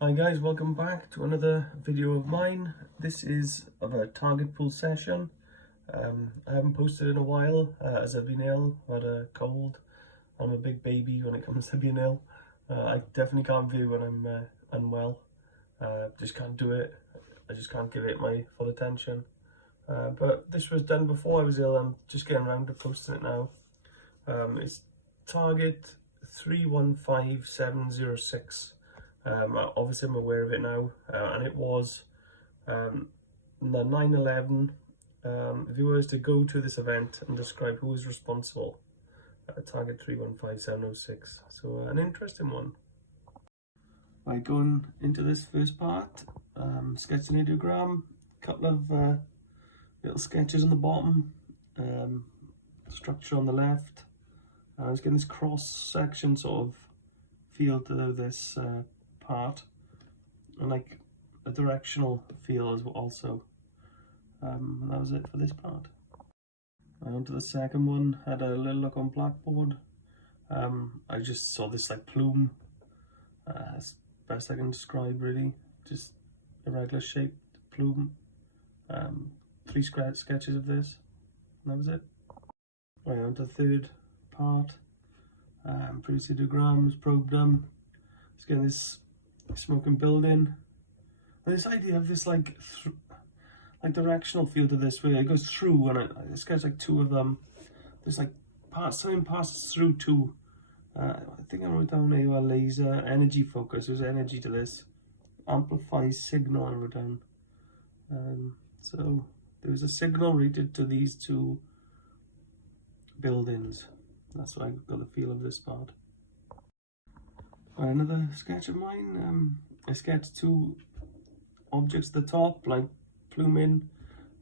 Hi guys, welcome back to another video of mine. This is of a target pool session. I haven't posted in a while as I've been ill. I've had a cold. I'm a big baby when it comes to being ill. I definitely can't view when I'm unwell. Just can't do it. I just can't give it my full attention. But this was done before I was ill. I'm just getting around to posting it now. It's target 315706. Obviously I'm aware of it now, and it was the 9/11 viewers to go to this event and describe who was responsible. Target 315706. So an interesting one. Right, going into this first part, sketch an ideogram, a couple of little sketches on the bottom, structure on the left. I was getting this cross section sort of feel to this part, and like a directional feel as well also. And that was it for this part. On to the second one, had a little look on Blackboard. I just saw this like plume, as best I can describe really, just a regular shaped plume. 3 sketches of this, and that was it. Right, on to the third part. Previous ideograms, probed them. Let's get this smoking building. And this idea of this like directional feel to this, where it goes through, and I sketched like 2 of them. There's like something passes through 2. I think I wrote down a laser energy focus. There's energy to this. Amplifies signal, I wrote down. So there was a signal rated to these 2 buildings. That's what I got the feel of this part. Right, another sketch of mine. I sketched 2 objects at the top, like pluming.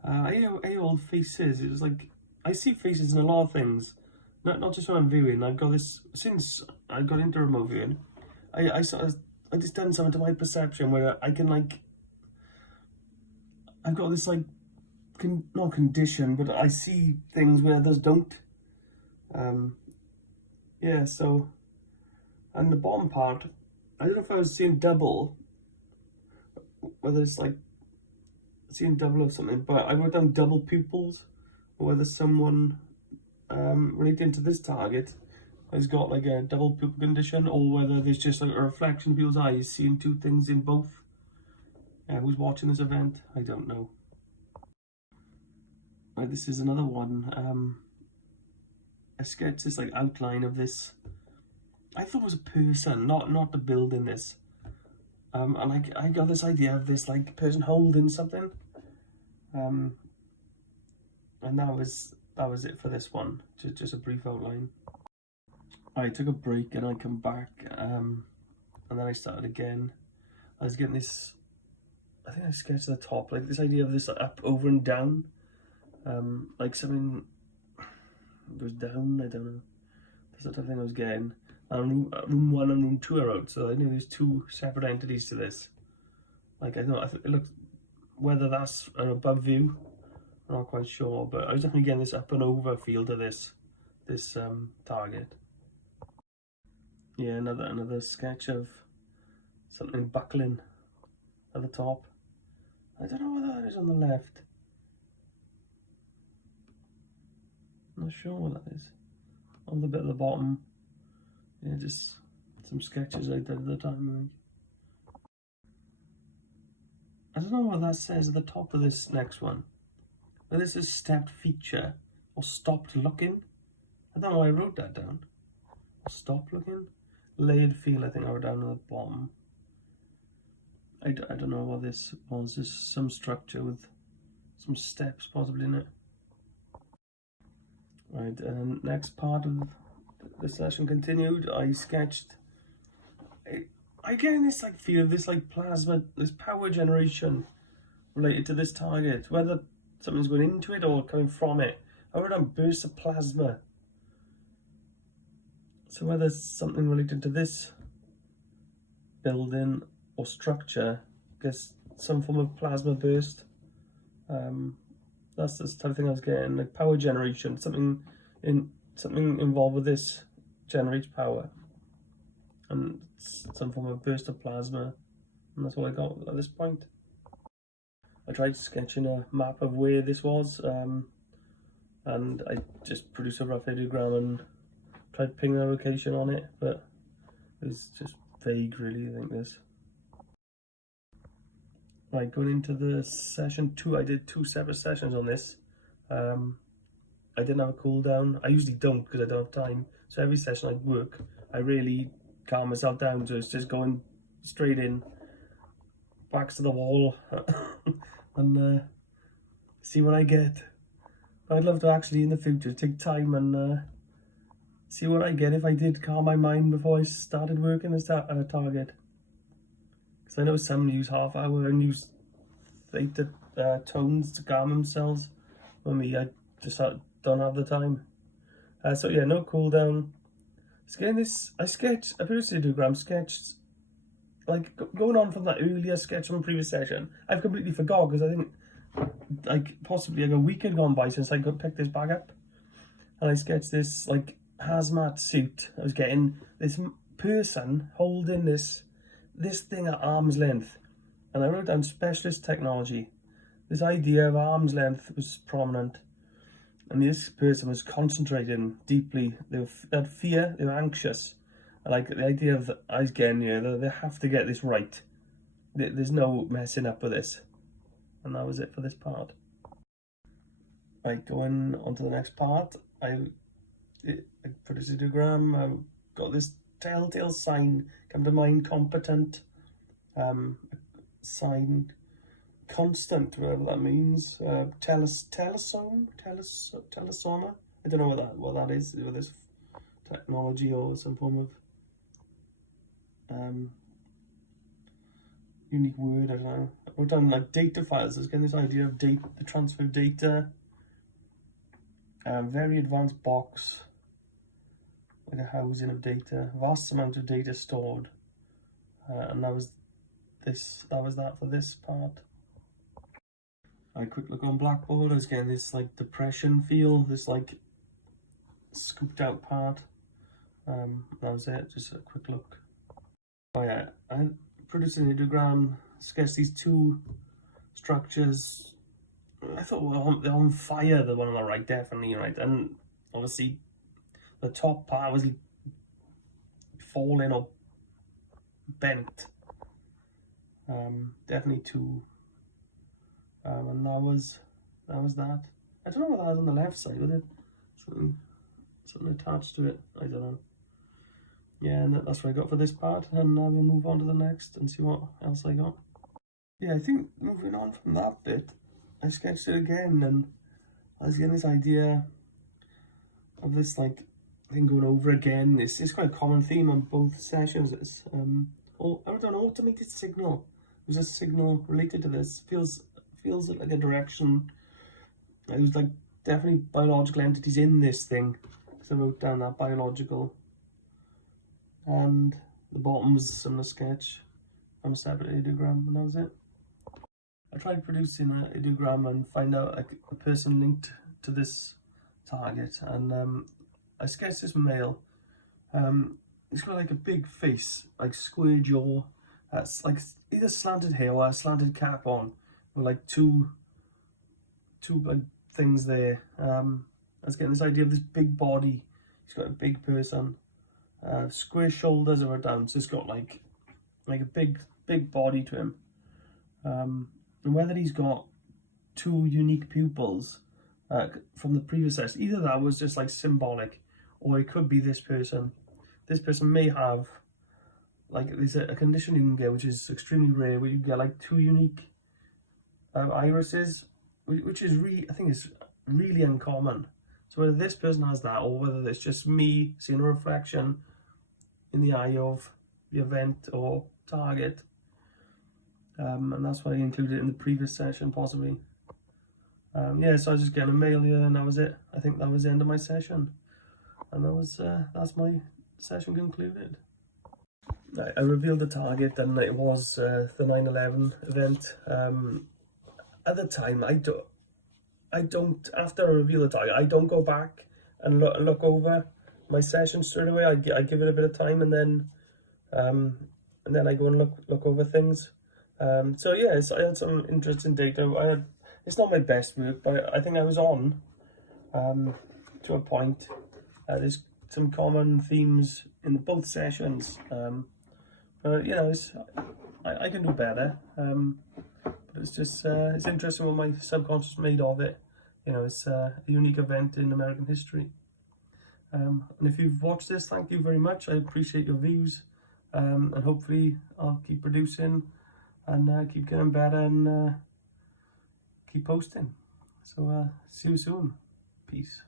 I old faces. It was like, I see faces in a lot of things, not just when I'm viewing. I've got this since I got into remote viewing. I just done something to my perception where I can like, I've got this like not condition, but I see things where others don't. Yeah, so, and the bottom part, I don't know if I was seeing double, whether it's like seeing double or something, but I wrote down double pupils, or whether someone relating to this target has got like a double pupil condition, or whether there's just like a reflection of people's eyes seeing 2 things in both. Who's watching this event? I don't know. Right, this is another one. I sketched this like outline of this. I thought it was a person, not the building this. And I got this idea of this like person holding something. And that was it for this one. Just a brief outline. I took a break and I come back, and then I started again. I was getting this, I think I sketched the top, like this idea of this up, over and down. Like something goes down, I don't know. That's the type of thing I was getting. And room 1 and room 2 are out, so I knew there's 2 separate entities to this. Like I thought, it looked, whether that's an above view, I'm not quite sure, but I was definitely getting this up and over feel to this target. Yeah, another sketch of something buckling at the top. I don't know what that is on the left. I'm not sure what that is. On the bit at the bottom. Yeah, just some sketches I did at the time, I don't know what that says at the top of this next one. Whether this is stepped feature or stopped looking. I don't know why I wrote that down. Stop looking. Layered feel, I think I wrote down at the bottom. I don't know what this was. There's some structure with some steps possibly in it. Right, and next part of the session continued. I sketched, I get this like feel of this like plasma, this power generation related to this target, whether something's going into it or coming from it. I wrote down bursts of plasma. So whether it's something related to this building or structure, I guess some form of plasma burst. That's the type of thing I was getting, like power generation, something involved with this generates power, and some form of burst of plasma. and that's all I got at this point. I tried sketching a map of where this was, and I just produced a rough ideogram and tried to ping the location on it, but it was just vague really, I think this. Right, going into the session 2, I did 2 separate sessions on this. I didn't have a cool down. I usually don't because I don't have time. So every session I work, I really calm myself down. So it's just going straight in, backs to the wall, and see what I get. I'd love to actually in the future take time and see what I get if I did calm my mind before I started working as at a target. Because I know some use half hour and use theta tones to calm themselves. For me, I just don't have the time. So yeah, no cooldown. Again, I produced a ideogram, sketched, like going on from that earlier sketch from the previous session. I've completely forgot because I think like possibly like a week had gone by since I got picked this bag up, and I sketched this like hazmat suit. I was getting this person holding this thing at arm's length, and I wrote down specialist technology. This idea of arm's length was prominent, and this person was concentrating deeply. They had fear, they were anxious. I like the idea of the eyes getting here, they have to get this right. There's no messing up with this. And that was it for this part. Right, going on to the next part, I produced a ideogram. I got this telltale sign come to mind, competent, sign, constant, whatever that means. Telesoma. I don't know what that is. With this technology or some form of unique word. I don't know. I wrote down like data files. I was getting this idea of the transfer of data. Very advanced box, like a housing of data. Vast amount of data stored, and that was that for this part. I quick look on Blackboard. I was getting this like depression feel, this like scooped out part. That was it, just a quick look. Oh yeah, I produced an ideogram, sketched these 2 structures. I thought, well, they're on fire, the one on the right, definitely, right? And obviously the top part was falling or bent. Definitely 2. And that was that. I don't know what that was on the left side, was it? Something attached to it, I don't know. Yeah, and that's what I got for this part, and now we'll move on to the next and see what else I got. Yeah, I think moving on from that bit, I sketched it again, and I was getting this idea of this like thing going over again. It's quite a common theme on both sessions. It's I wrote an automated signal. There's a signal related to this. Feels like a direction. It was like definitely biological entities in this thing. So I wrote down that biological. And the bottom was a similar sketch from a separate ideogram, and that was it. I tried producing an ideogram and find out like a person linked to this target, and I sketched this male. He's got like a big face, like square jaw, that's like either slanted hair or a slanted cap on, with like two like things there. I was getting this idea of this big body. He's got a big person. Square shoulders are down, so it's got like a big body to him. And whether he's got 2 unique pupils from the previous test, either that was just like symbolic, or it could be this person. This person may have like there's a condition you can get which is extremely rare, where you get like 2 unique irises, which is I think is really uncommon. So whether this person has that, or whether it's just me seeing a reflection in the eye of the event or target, and that's what I included in the previous session, possibly. Yeah, so I was just getting a mail here, and that was it. I think that was the end of my session, and that's my session concluded. I revealed the target, and it was the 9/11 event. At the time, I don't, after I reveal the target, I don't go back and look over my session straight away. I give it a bit of time, and then I go and look over things. So yes, I had some interesting data. It's not my best work, but I think I was on to a point. There's some common themes in both sessions, but I can do better. But it's just it's interesting what my subconscious made of it. It's a unique event in American history. And if you've watched this, thank you very much. I appreciate your views, and hopefully I'll keep producing and keep getting better and keep posting. So see you soon. Peace.